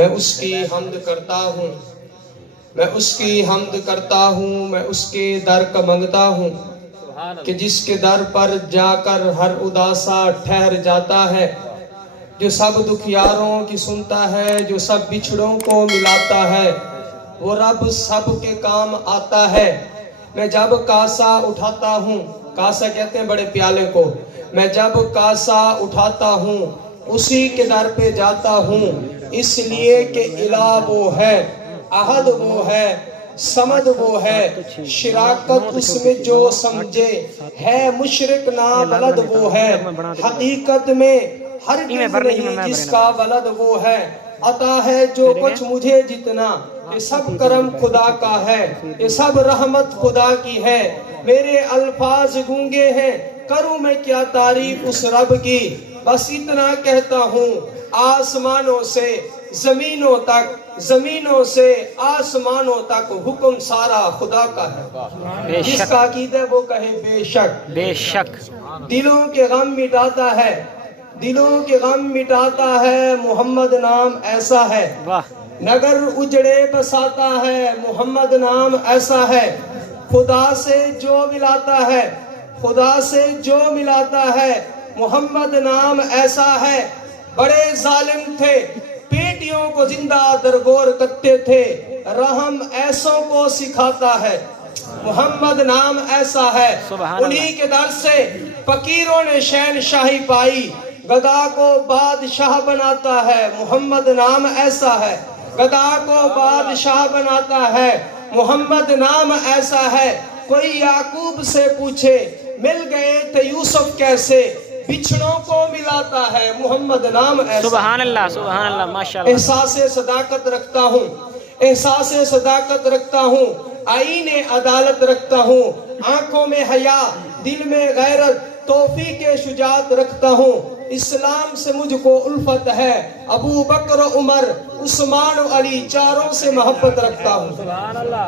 میں اس کی حمد کرتا ہوں، میں اس کی حمد کرتا ہوں، میں اس کے در کا منگتا ہوں کہ جس کے در پر جا کر ہر اداسا ٹھہر جاتا ہے، جو سب دکھیاروں کی سنتا ہے، جو سب بچھڑوں کو ملاتا ہے، وہ رب سب کے کام آتا ہے۔ میں جب کاسا اٹھاتا ہوں، کاسا کہتے ہیں بڑے پیالے کو، میں جب کاسا اٹھاتا ہوں اسی کے در پہ جاتا ہوں، اس لیے کہ الہ وہ ہے، احد وہ ہے، سمد وہ ہے، شراکت اس میں جو سمجھے، ہے مشرک نا بلد وہ ہے، حقیقت میں ہرگز نہیں جس کا ولد وہ ہے، عطا ہے جو کچھ مجھے جتنا، یہ سب کرم خدا کا ہے، یہ سب رحمت خدا کی ہے، میرے الفاظ گونگے ہیں، کروں میں کیا تعریف اس رب کی، بس اتنا کہتا ہوں آسمانوں سے زمینوں تک، زمینوں سے آسمانوں تک حکم سارا خدا کا ہے۔ جس کا عقیدہ ہے وہ کہے بے شک، بے شک۔ دلوں کے غم مٹاتا ہے، دلوں کے غم مٹاتا ہے، محمد نام ایسا ہے، نگر اجڑے بساتا ہے، محمد نام ایسا ہے، خدا سے جو ملاتا ہے، خدا سے جو ملاتا ہے، محمد نام ایسا ہے، بڑے ظالم تھے، بیٹیوں کو زندہ درگور کرتے تھے، رحم ایسوں کو سکھاتا ہے، محمد نام ایسا ہے، انہی کے در سے فقیروں نے شہنشاہی پائی، گدا کو بادشاہ بناتا ہے، محمد نام ایسا ہے، گدا کو بادشاہ بناتا ہے، محمد نام ایسا ہے، کوئی یعقوب سے پوچھے مل گئے تھے یوسف کیسے، بچھڑوں کو ملاتا ہے، محمد نام ایسا ہے۔ سبحان اللہ، سبحان اللہ، ماشاءاللہ۔ احساس صداقت رکھتا ہوں، احساس صداقت رکھتا ہوں، آئین عدالت رکھتا ہوں، آنکھوں میں حیا، دل میں غیرت، توفیق شجاعت رکھتا ہوں، اسلام سے مجھ کو الفت ہے، ابو بکر عمر عثمان و علی چاروں سے محبت رکھتا ہوں۔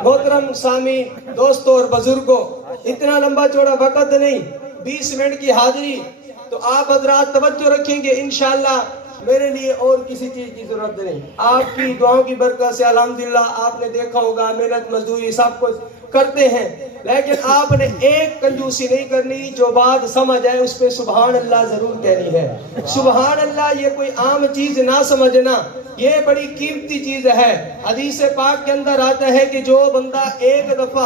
محترم سامعین، دوستوں اور بزرگوں، اتنا لمبا چوڑا وقت نہیں، 20 منٹ کی حاضری، تو آپ حضرات توجہ رکھیں گے انشاءاللہ، میرے لیے اور کسی چیز کی ضرورت نہیں، آپ کی دعاؤں کی برکت سے الحمدللہ آپ نے دیکھا ہوگا محنت مزدوری سب کچھ کرتے ہیں، لیکن آپ نے ایک کنجوسی نہیں کرنی، جو بات سمجھ آئے اس پہ سبحان اللہ ضرور کہنی ہے۔ سبحان اللہ یہ کوئی عام چیز نہ سمجھنا، یہ بڑی قیمتی چیز ہے۔ حدیث پاک کے اندر آتا ہے کہ جو بندہ ایک دفعہ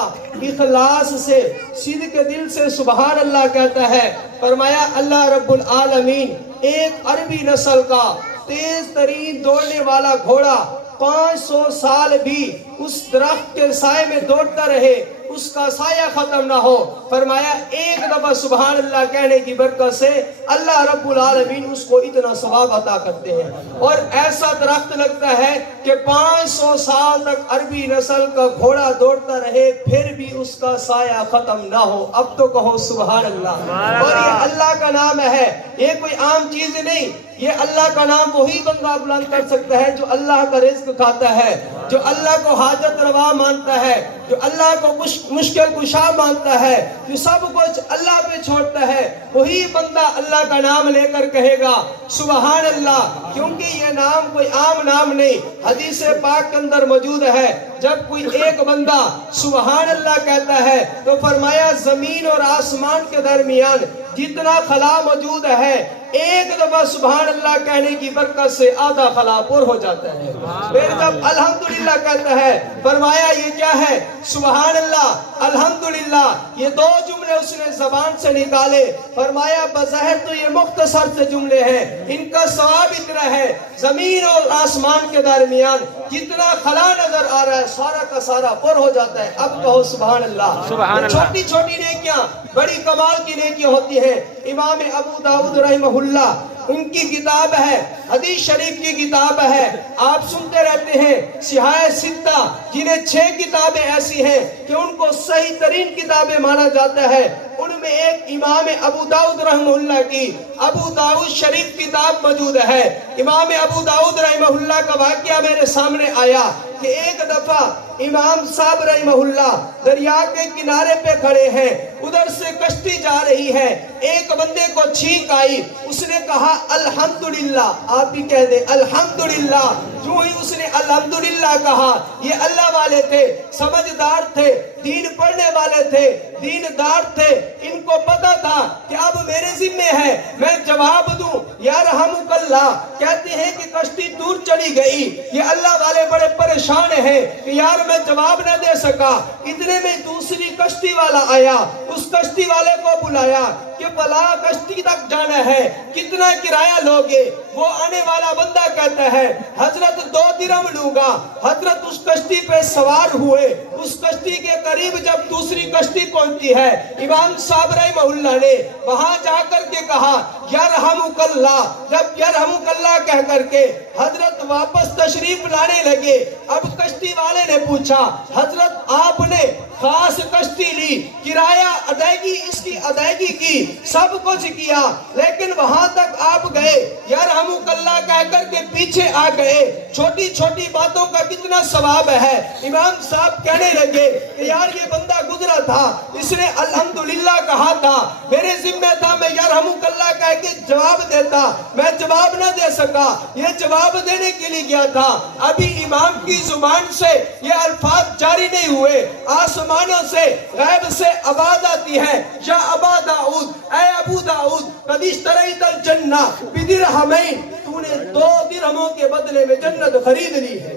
اخلاص سے صدق دل سے سبحان اللہ کہتا ہے، فرمایا اللہ رب العالمین ایک عربی نسل کا تیز ترین دوڑنے والا گھوڑا 500 سال بھی اس درخت کے سائے میں دوڑتا رہے، اس کا سایہ ختم نہ ہو، فرمایا ایک دفعہ سبحان اللہ کہنے کی برکت سے اللہ رب العالمین اس کو اتنا ثواب عطا کرتے ہیں، اور ایسا درخت لگتا ہے کہ 500 سال تک عربی نسل کا گھوڑا دوڑتا رہے پھر بھی اس کا سایہ ختم نہ ہو۔ اب تو کہو سبحان اللہ۔ اور یہ اللہ کا نام ہے، یہ کوئی عام چیز نہیں، یہ اللہ کا نام وہی بندہ بلند کر سکتا ہے جو اللہ کا رزق کھاتا ہے، جو اللہ کو حاجت روا مانتا ہے، جو اللہ کو مشکل کشا مانتا ہے، جو سب کچھ اللہ پہ چھوڑتا ہے، وہی بندہ اللہ کا نام لے کر کہے گا سبحان اللہ، کیونکہ یہ نام کوئی عام نام نہیں، حدیث پاک کے اندر موجود ہے، جب کوئی ایک بندہ سبحان اللہ کہتا ہے تو فرمایا زمین اور آسمان کے درمیان جتنا خلا موجود ہے ایک دفعہ سبحان اللہ کہنے کی برکت سے آدھا خلا پر ہو جاتا ہے۔ پھر جب الحمدللہ کہتا ہے فرمایا یہ کیا ہے، سبحان اللہ الحمدللہ، یہ دو جملے اس نے زبان سے نکالے، فرمایا بظاہر تو یہ مختصر سے جملے ہیں، ان کا ثواب اتنا ہے زمین اور آسمان کے درمیان جتنا خلا نظر آ رہا ہے سارا کا سارا پر ہو جاتا ہے۔ اب کہو سبحان اللہ۔ چھوٹی چھوٹی نیکیاں بڑی کمال کی نیکیاں ہوتی ہیں۔ امام ابو داؤد رحمہ اللہ ان کی کتاب ہے، حدیث شریف کی کتاب ہے، آپ سنتے رہتے ہیں سیاہ ستہ، جنہیں 6 کتابیں ایسی ہیں کہ ان کو صحیح ترین کتابیں مانا جاتا ہے، ان میں ایک امام ابو داؤد رحمہ اللہ کی ابو داؤد شریف کتاب موجود ہے۔ امام ابو داؤد رحمہ اللہ کا واقعہ میرے سامنے آیا، کہ ایک دفعہ امام صاحب رحمہ اللہ دریا کے کنارے پہ کھڑے ہیں، ادھر سے کشتی جا رہی ہے، ایک بندے کو چھینک آئی، اس نے کہا الحمدللہ، آپ بھی کہہ دیں الحمدللہ۔ جو ہی اس نے الحمدللہ کہا، یہ اللہ والے تھے، سمجھدار تھے، دین پڑھنے والے تھے، دیندار تھے، ان کو پتا تھا کہ اب میرے ذمہ ہے میں جواب دوں۔ یا رحمک اللہ کہتے ہیں کہ کشتی دور چلی گئی، یہ اللہ والے بڑے پریشان ہیں کہ یار میں جواب نہ دے سکا۔ اتنے میں دوسری کشتی والا آیا، اس کشتی والے کو بلایا کہ فلاں کشتی تک جانا ہے، کتنا کرایہ لوگے؟ وہ آنے والا بندہ کہتا ہے حضرت 2 درہم لوں گا۔ حضرت اس کشتی پہ سوار ہوئے، اس کشتی کے قریب جب دوسری کشتی پہنچتی ہے، امام صاحب رحمہ اللہ نے وہاں جا کر کے کہا یرحمک اللہ۔ جب یرحمک اللہ کہہ کر کے حضرت واپس تشریف لانے لگے، اب کشتی والے نے پوچھا حضرت آپ نے خاص کشتی لی، کرایہ ادائیگی اس کی ادائیگی کی، سب کچھ کیا، لیکن وہاں تک آپ گئے یرحمک اللہ کہہ کر کے پیچھے آ گئے، چھوٹی چھوٹی باتوں کا کتنا ثواب ہے۔ امام صاحب کہنے لگے کہ یار یہ بندہ گزرا تھا، اس نے الحمدللہ کہا تھا، میرے ذمہ تھا میں یرحمک اللہ کہہ کے جواب دیتا، میں جواب نہ دے سکا، یہ جواب دینے کے لیے گیا تھا۔ ابھی امام کی زبان سے یہ الفاظ جاری نہیں ہوئے، آسمانوں سے غیب سے آواز آتی ہے یا ابا داؤد، اے ابو داؤد قد اشتریت الجنہ بدرہمین، تو نے 2 درہموں کے بدلے میں جنت خرید لی ہے۔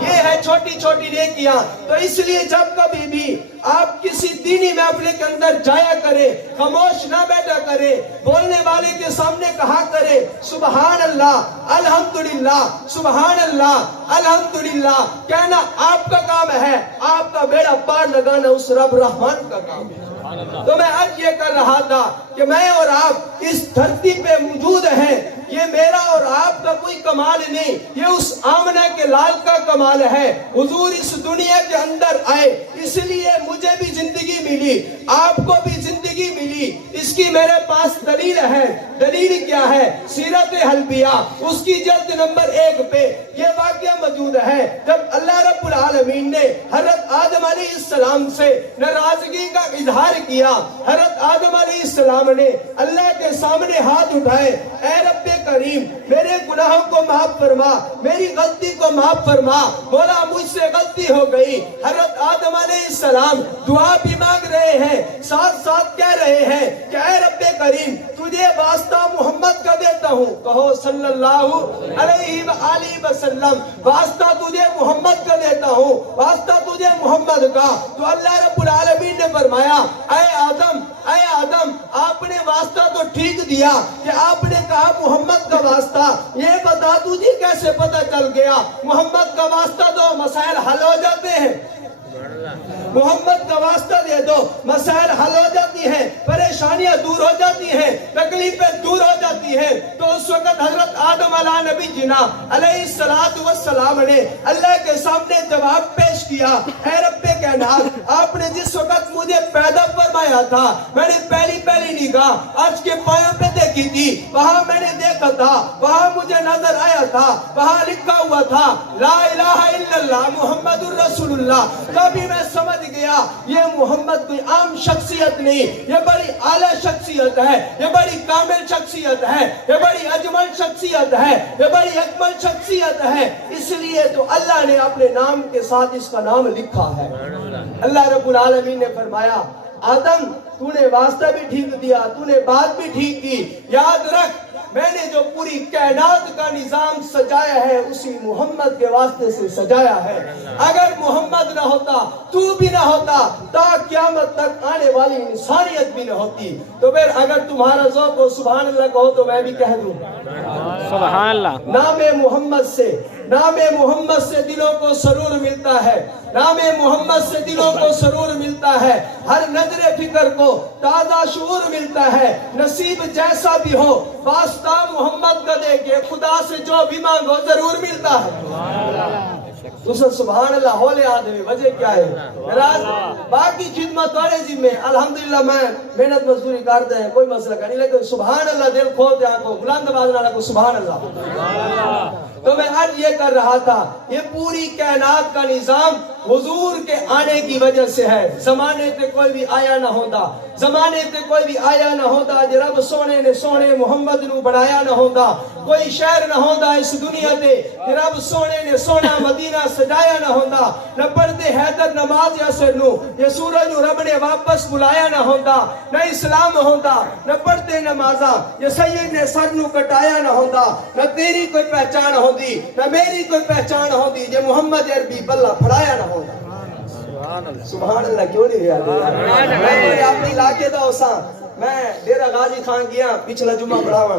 یہ ہے چھوٹی چھوٹی نیکیاں۔ تو اس لیے جب کبھی بھی آپ کسی دینی محفل کے اندر جایا کرے، خاموش نہ بیٹھا کرے، بولنے والے کے سامنے کہا کرے سبحان اللہ الحمدللہ، سبحان اللہ الحمدللہ۔ کہنا آپ کا کام ہے، آپ کا بیڑا پار لگانا اس رب رحمان کا کام ہے۔ تو میں آج یہ کر رہا تھا کہ میں اور آپ اس دھرتی پہ موجود ہیں، یہ میرا اور آپ کا کوئی کمال نہیں، یہ اس آمنہ کے لال کا کمال ہے۔ حضور اس دنیا کے اندر آئے، اس لیے مجھے بھی زندگی ملی، آپ کو بھی زندگی ملی۔ اس کی میرے پاس دلیل ہے۔ دلیل کیا ہے؟ سیرت حلبیہ اس کی جلد نمبر 1 پہ یہ واقعہ موجود ہے جب اللہ رب العالمین نے حضرت آدم علیہ السلام سے ناراضگی کا اظہار کیا۔ حضرت آدم علیہ السلام نے اللہ کے سامنے ہاتھ اٹھائے، اے رب کریم میرے گناہوں کو معاف فرما، میری غلطی کو معاف فرما، بولا مجھ سے غلطی ہو گئی۔ حضرت آدم علیہ السلام دعا بھی مانگ رہے ہیں، ساتھ ساتھ کہہ رہے ہیں کہ اے رب کریم تجھے واسطہ محمد کا دیتا ہوں، کہو صلی اللہ علیہ وآلہ وسلم، واسطہ تجھے محمد کا دیتا ہوں، واسطہ تجھے محمد کا۔ تو اللہ رب العالمین نے فرمایا اے آدم آپ نے واسطہ تو ٹھیک دیا کہ آپ نے کہا محمد کا واسطہ، یہ بتا تجھے کیسے پتہ چل گیا محمد کا واسطہ دو مسائل حل ہو جاتے ہیں؟ محمد کا واسطہ دے دو مسائل حل ہو جاتی ہیں، پریشانیاں دور ہو جاتی ہیں، تکلیفیں دور ہو جاتی ہیں۔ تو اس وقت حضرت آدم علیہ نبی جنا علیہ السلام نے اللہ کے سامنے جواب پیش کیا، اے رب کائنات آپ نے جس وقت مجھے پیدا فرمایا تھا، میں نے پہلی نگاہ آج کے پایوں پہ دیکھی تھی، وہاں میں نے دیکھا تھا، وہاں مجھے نظر آیا تھا، وہاں لکھا ہوا تھا لا الہ الا اللہ محمد الرسول اللہ۔ تبھی میں سمجھ گیا یہ محمد کوئی عام شخصیت نہیں، یہ بڑی اعلیٰ شخصیت ہے، یہ بڑی کامل شخصیت ہے، یہ بڑی اجمل شخصیت ہے، یہ بڑی اکمل شخصیت ہے۔ اس لیے تو اللہ نے اپنے نام کے ساتھ اس کا نام لکھا ہے۔ اللہ رب العالمین نے فرمایا آدم تو نے واسطہ بھی ٹھیک دیا، تو نے بات بھی ٹھیک کی، یاد رکھ میں نے جو پوری کائنات کا نظام سجایا ہے اسی محمد کے واسطے سے سجایا ہے۔ اگر محمد نہ ہوتا، تو بھی نہ ہوتا، تا قیامت تک آنے والی انسانیت بھی نہ ہوتی۔ تو پھر اگر تمہارا ذوق ہو سبحان اللہ کہو تو میں بھی کہہ دوں سبحان اللہ۔ نام محمد سے دلوں کو سرور ملتا ہے، نام محمد سے دلوں کو سرور ملتا ہے، ہر نظر فکر کو تازہ شعور ملتا ہے۔ نصیب جیسا بھی ہو واسطہ محمد کا دے کے خدا سے جو بھی مانگو ضرور ملتا ہے۔ دوسرا سبحان اللہ ہولے آدمی وجہ کیا ہے؟ باقی خدمت والے ذمہ الحمدللہ میں محنت مزدوری کرتے ہیں، کوئی مسئلہ نہیں، لیکن سبحان اللہ دل کھول دے آنکھوں بلند آواز نہ کو سبحان اللہ۔ تو میں عرض یہ کر رہا تھا یہ پوری کائنات کا نظام حضور کے آنے کی وجہ سے ہے. زمانے تے کوئی بھی آیا نہ ہوتا, زمانے تے کوئی بھی آیا نہ ہوتا جے رب سونے نے سونے محمد نو بنایا نہ ہوتا, کوئی شہر نہ ہوتا اس دنیا تے جے رب سونے نے سونا مدینہ سجایا نہ ہوتا, نہ پڑھتے حیدر نماز اثر نو, یہ سورج نو رب نے واپس بلایا نہ ہوتا, نہ اسلام ہوتا, نہ پڑھتے نمازاں یہ سید نے سر نو کٹایا نہ ہوتا, نہ تیری کوئی پہچان ہوتی نہ میری کوئی پہچان ہوتی جے محمد عربی بلہ پڑھایا نہ ہوتا. سبحان اللہ کیوں نہیں رہا میں اپنی علاقے دا ہوساں, میں ڈیرہ غازی خان گیا پچھلا جمعہ پڑھاواں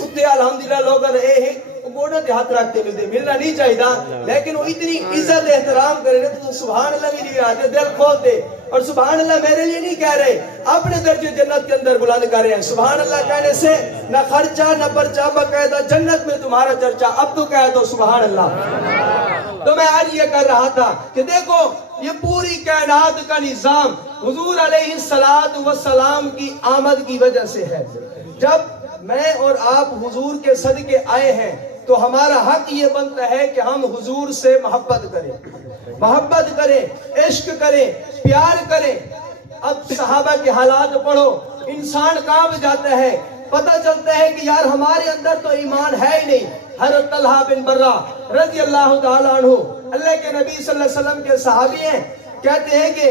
اتنے الحمدللہ لوگوں نے گوڑا دے ہاتھ رکھتے ملتے ملنا نہیں چاہیے, لیکن وہ اتنی عزت احترام کرے تو سبحان اللہ بھی نہیں آتے, دل کھولتے اور سبحان اللہ میرے لیے نہیں کہہ رہے, اپنے درجے جنت کے اندر بلند کر رہے ہیں. سبحان اللہ کہنے سے نہ خرچہ نہ پرچہ, باقاعدہ جنت میں تمہارا چرچا. اب تو کہہ دو سبحان اللہ. تو میں آج یہ کر رہا تھا کہ دیکھو یہ پوری کائنات کا نظام حضور علیہ السلام کی آمد کی وجہ سے ہے. جب میں اور آپ حضور کے صدقے آئے ہیں تو ہمارا حق یہ بنتا ہے کہ ہم حضور سے محبت کریں, عشق کریں, پیار کریں. اب صحابہ کے حالات پڑھو, انسان کانپ جاتا ہے, پتہ چلتا ہے کہ یار ہمارے اندر تو ایمان ہے ہی نہیں. حضرت طلحہ بن برہ رضی اللہ تعالیٰ عنہ اللہ کے نبی صلی اللہ علیہ وسلم کے صحابی ہیں, کہتے ہیں کہ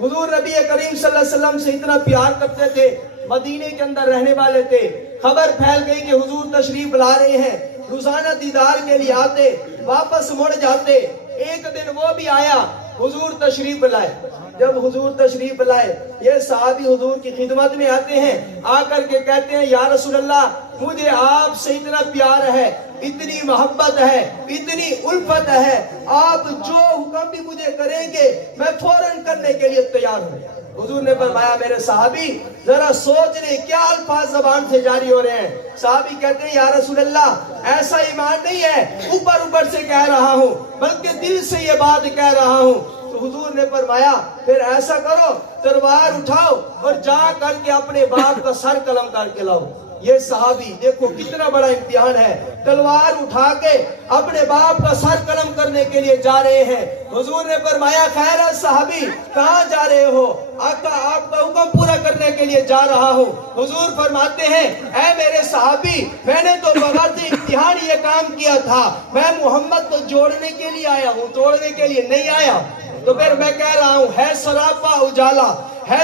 حضور نبی کریم صلی اللہ علیہ وسلم سے اتنا پیار کرتے تھے, مدینے کے اندر رہنے والے تھے. خبر پھیل گئی کہ حضور تشریف لا رہے ہیں, روزانہ دیدار کے لیے آتے, واپس مڑ جاتے. ایک دن وہ بھی آیا, حضور تشریف لائے. جب حضور تشریف لائے یہ صحابی حضور کی خدمت میں آتے ہیں, آ کر کے کہتے ہیں یا رسول اللہ مجھے آپ سے اتنا پیار ہے, اتنی محبت ہے, اتنی الفت ہے, آپ جو حکم بھی مجھے کریں گے میں فوراً کرنے کے لیے تیار ہوں. حضور نے فرمایا میرے صحابی ذرا سوچ لیں کیا الفاظ زبان سے جاری ہو رہے ہیں. صحابی کہتے ہیں یا رسول اللہ ایسا ایمان نہیں ہے اوپر سے کہہ رہا ہوں بلکہ دل سے یہ بات کہہ رہا ہوں. تو حضور نے فرمایا پھر ایسا کرو تلوار اٹھاؤ اور جا کر کے اپنے باپ کا سر قلم کر کے لاؤ. یہ صحابی دیکھو کتنا بڑا امتحان ہے, تلوار اٹھا کے اپنے باپ کا سر قلم کرنے کے لیے جا رہے ہیں. حضور نے فرمایا خیر ہے صحابی کہاں جا رہے ہو؟ آقا آپ کا حکم پورا کرنے کے لیے جا رہا ہوں. حضور فرماتے ہیں اے میرے صحابی میں نے تو بغیر امتحان یہ کام کیا تھا, میں محمد کو جوڑنے کے لیے آیا ہوں, توڑنے کے لیے نہیں آیا. تو پھر میں کہہ رہا ہوں ہے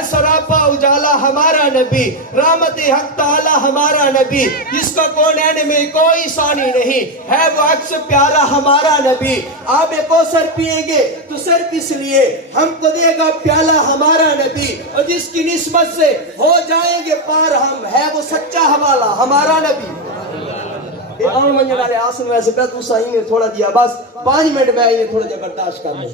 سراپا اجالا ہمارا نبی, رحمت حق تعالی ہمارا نبی, جس کا کونین میں کوئی ثانی نہیں ہے, وہ عکس پیارا ہمارا نبی. آپ کوثر پیئیں گے تو صرف اس لیے ہم کو دے گا پیالہ ہمارا نبی, اور جس کی نسبت سے ہو جائیں گے پار ہم, ہے وہ سچا حوالہ ہمارا نبی. عام منجن والے آسن ویسے کہ تو صحیح میں تھوڑا دیا, بس 5 منٹ میں آئیے تھوڑا جا برداشت کر لیں.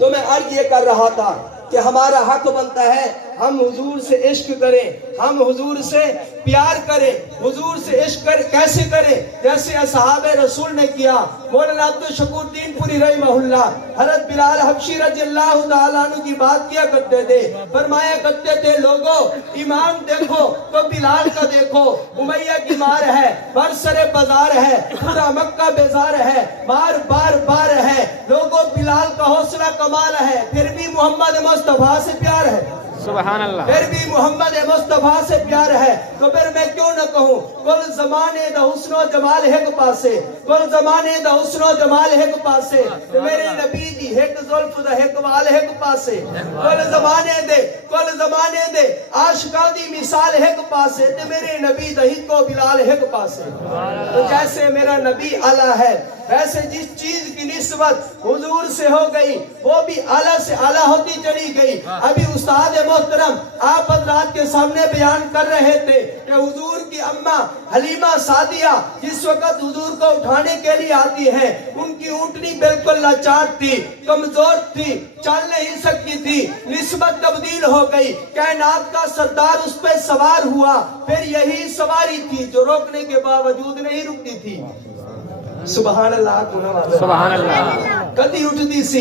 تو میں عرض یہ کر رہا تھا کہ ہمارا حق بنتا ہے ہم حضور سے عشق کریں, ہم حضور سے پیار کریں. حضور سے عشق کیسے کریں؟ جیسے اصحاب رسول نے کیا. مولانا عبدالشکور الدین پوری رحمہ اللہ حضرت بلال حبشی رضی اللہ تعالیٰ عنہ کی بات کیا کرتے تھے, فرمایا کرتے تھے لوگوں ایمان دیکھو تو بلال کا دیکھو, امیہ کی مار ہے, برسر بازار ہے, پورا مکہ بیزار ہے, بار بار ہے. لوگوں بلال کا حوصلہ کمال ہے, پھر بھی محمد مصطفیٰ سے پیار ہے. سبحان اللہ. پھر بھی محمد مصطفیٰ سے پیار ہے. تو پھر میں کیوں نہ کہوں کل زمانے دا حسن و جمال ایک پاسے, کل زمانے دا حسن و جمال ایک پاسے, میرے نبی دی ایک زلف دا ایک وال ایک پاسے, کل زمانے دے عاشقاں دی مثال ایک پاسے, تے میرے نبی دا ایک کو بلال ایک پاسے. تو جیسے میرا نبی اعلیٰ ہے ویسے جس چیز کی نسبت حضور سے ہو گئی وہ بھی اعلیٰ سے اعلیٰ ہوتی چلی گئی. ابھی استاد محترم آپ حضرات کے سامنے بیان کر رہے تھے کہ حضور کی اماں حلیمہ سعدیہ جس وقت حضور کو اٹھانے کے لیے آتی ہیں, ان کی اونٹنی بالکل لاچار تھی, کمزور تھی, چل نہیں سکتی تھی, نسبت تبدیل ہو گئی, کائنات کا سردار اس پہ سوار ہوا, پھر یہی سواری تھی جو روکنے کے باوجود نہیں رکتی تھی. سبحان اللہ. سبحان اللہ. کدی اٹھتی سی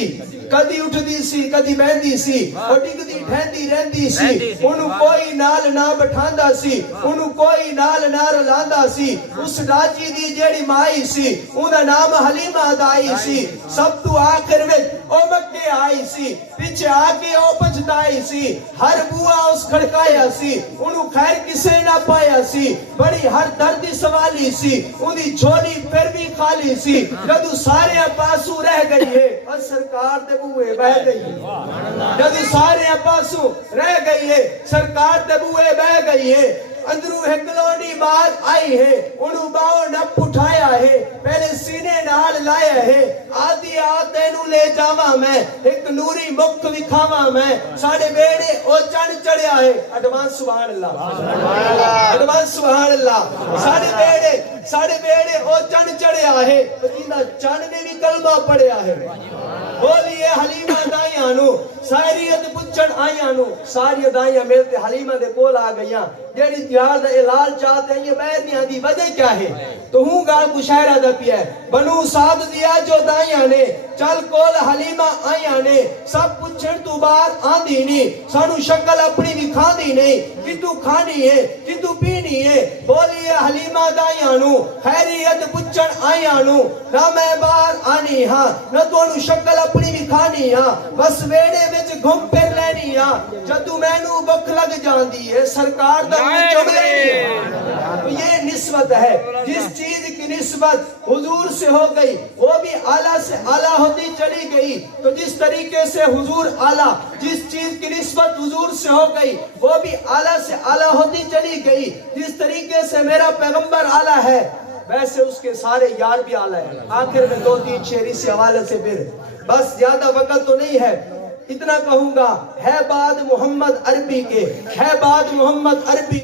کدی اٹھدی سی کدی بہندی سی او ڈگدی ٹھہندی رہندی سی انہوں کوئی نال نہ بٹھاندا سی انہوں کوئی نال نہ رلاندا سی اس ڈاچی دی جیڑی مائی سی انہا نام حلیمہ دائی سی سب تو آخر وچ او مکے آئی سی پیچھے آگے او پچھتائی سی ہر بوا اس کھڑکایا سی انہوں خیر کسے نہ پایا سی بڑی ہر دردی سوالی سی انہی جھولی پھر بھی خالی سی جدو سارے پاسو رہ گئی ہے اور سرکار دے بوئے بہ گئی ہے جدو سارے پاسو رہ گئی ہے سرکار دے بوئے بہ گئی ہے اندرو ہکلونی بات آئی ہے انہوں باؤں نپ اٹھایا ہے پہلے سینے نال لایا ہے آدھی آتے نو لے جاواں میں ایک نوری مکھ وکھاواں میں ساڑھے بیڑے او چن چڑھیا ہے ایڈوانس سبحان اللہ ایڈوانس سبحان اللہ ساڑھے بیڑے او چن چڑھیا ہے جیندہ چن نے بھی کلمہ پڑھیا ہے بولیے حلیمہ دائیاں نو ساریت پچھڑ آئیاں نو ساری دائیاں ملتے حلیمہ دے کول آ گئیاں جیڑی دیار دا علال چاہتے ہیں یہ بیر نہیں آدھی وجہ کیا ہے تو ہوں گال کشہرہ دا پیا ہے بنو سعد دیا جو دائیاں نے چل کول حلیمہ آئیاں نے سب پچھڑ تو بار آندھی نہیں سانو شکل اپنی بھی کھاندی نہیں کہ تو کھانی ہے کہ تو پینی ہے بولیے حلیمہ دائیاں نو خیریت پچھڑ آئیاں نو نہ میں بار آنی ہاں نہ تو انو شکل اپنی بھی کھانی ہاں بس ویڑے وچ گھم پھر لینی ہاں جدو میں نو بک لگ جان دی ہے سرکار دا میں چم لینی ہے تو یہ نسبت ہے جس چیز کی نسبت حضور سے ہو گئی وہ بھی اعلیٰ سے اعلیٰ ہوتی چلی گئی تو جس طریقے سے حضور اعلیٰ جس چیز کی نسبت حضور سے ہو گئی وہ بھی اعلیٰ سے اعلیٰ ہوتی چلی گئی جس طریقے سے میرا پیغمبر اعلیٰ ہے ویسے اس کے سارے یار بھی اعلیٰ ہیں آخر میں 2-3 شعری سے حوالے سے پھر بس زیادہ وقت تو نہیں ہے اتنا کہوں گا ہے بات محمد عربی کے ہے بات محمد عربی